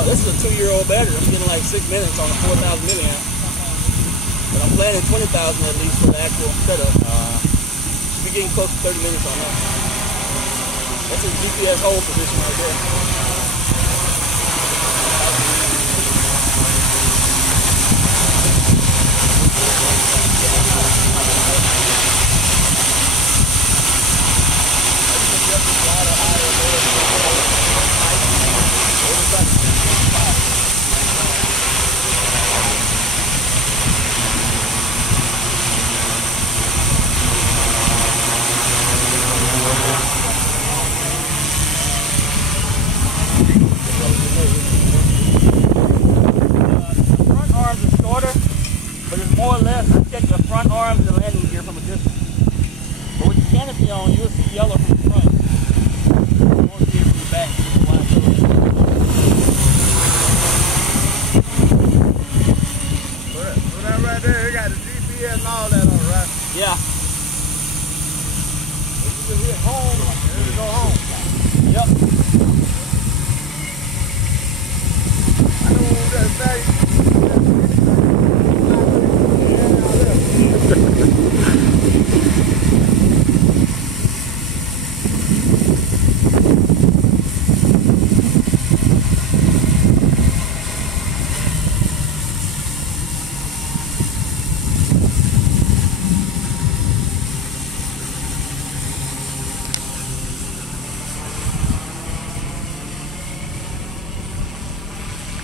This is a 2-year-old battery. I'm getting like 6 minutes on a 4,000 milliamp. But I'm planning 20,000 at least for the actual setup. Should be getting close to 30 minutes on that. That's his GPS hold position right there. More or less, I check the front arms and the landing gear from a distance. But with the canopy on, you'll see yellow from the front. You won't see it from the back. So that right there, you got the GPS and all that on, right? Yeah. If you just hit home, it'll go home. Yep. I know what that say.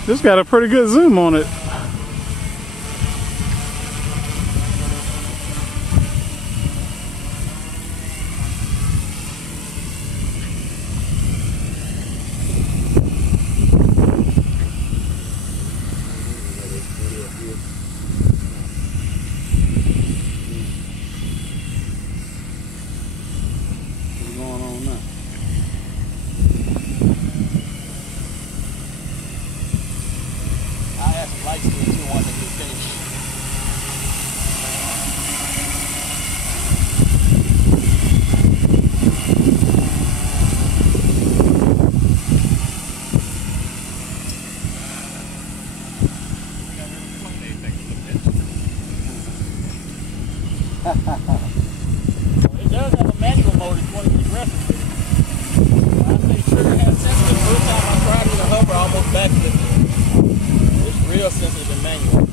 This got a pretty good zoom on it. What's going on now? I have some light switch too once I get finished. It does have a manual mode if you want to get aggressive with it. I say trigger has sensitive. First time I tried it in a hover, I almost backflipped. It's real sensitive and manual.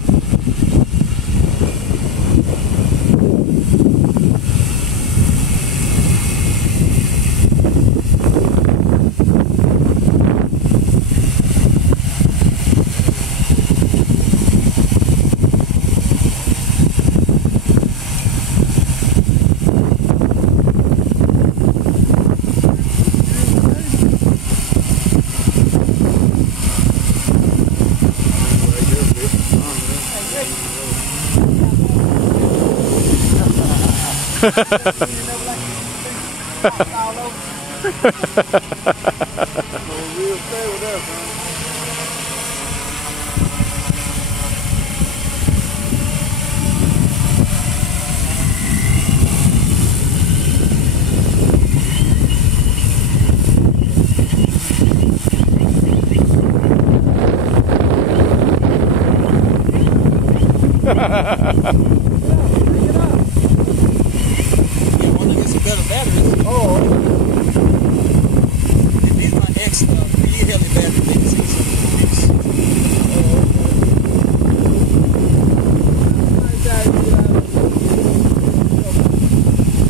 We'll stay with us, man. Better batteries. Oh, these are my X heli batteries. They can see some use.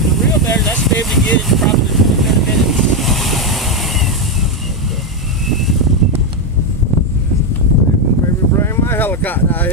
The real battery, that's able to get in probably 30 minutes. Maybe bring my helicopter out here.